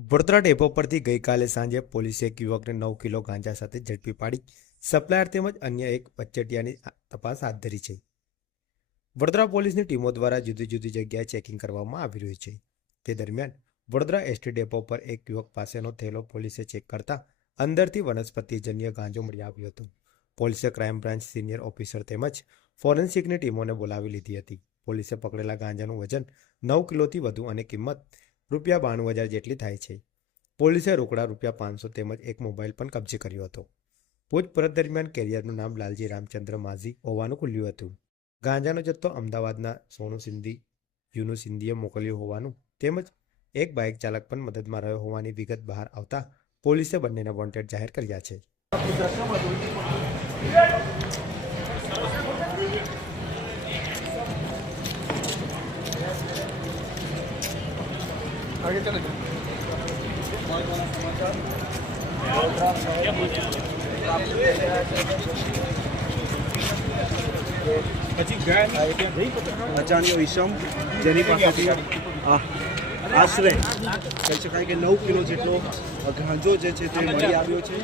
Vadodara depot પરથી ગઈકાલે સાંજે પોલીસે એક યુવકને 9 કિલો ગાંજા સાથે ઝડપી પાડી સપ્લાયર તેમજ અન્ય એક વચેટિયાની તપાસ હાથ ધરી છે. વડોદરા પોલીસની ટીમો દ્વારા જુદી જુદી જગ્યાએ ચેકિંગ કરવામાં આવી રહ્યું છે. તે દરમિયાન વડોદરા એસટી ડેપો પર એક યુવક પાસેનો થેલો પોલીસે ચેક કરતા અંદરથી વનસ્પતિજન્ય ગાંજો મળી આવ્યો હતો. પોલીસે ક્રાઇમ બ્રાન્ચ સિનિયર ઓફિસર તેમજ ફોરેન્સિકની ટીમોને બોલાવી લીધી હતી. પોલીસે પકડેલા ગાંજાનું વજન 9 કિલોથી વધુ અને કિંમત ₹92,000 જેટલી થાય છે. પોલીસે રોકડા ₹500 તેમજ એક મોબાઈલ પણ કબજે કર્યો હતો. પૂછપરછ દરમિયાન કેરિયરનું નામ લાલજી રામચંદ્ર માઝી હોવાનું ખુલ્યું હતું. ગાંજાનો જથ્થો અમદાવાદના સોનુ સિંધી યુનુ સિંધીએ મોકલ્યો હોવાનું તેમજ એક બાઇક ચાલક પણ મદદમાં રહ્યો હોવાની વિગત બહાર આવતા પોલીસે બંનેને વોન્ટેડ જાહેર કર્યા છે. आगे चले અજાણ્યો ઈસમ જેની પાસેથી આશરે કહી શકાય કે 9 કિલો જેટલો ગાંજો જે છે તે મળી આવ્યો છે.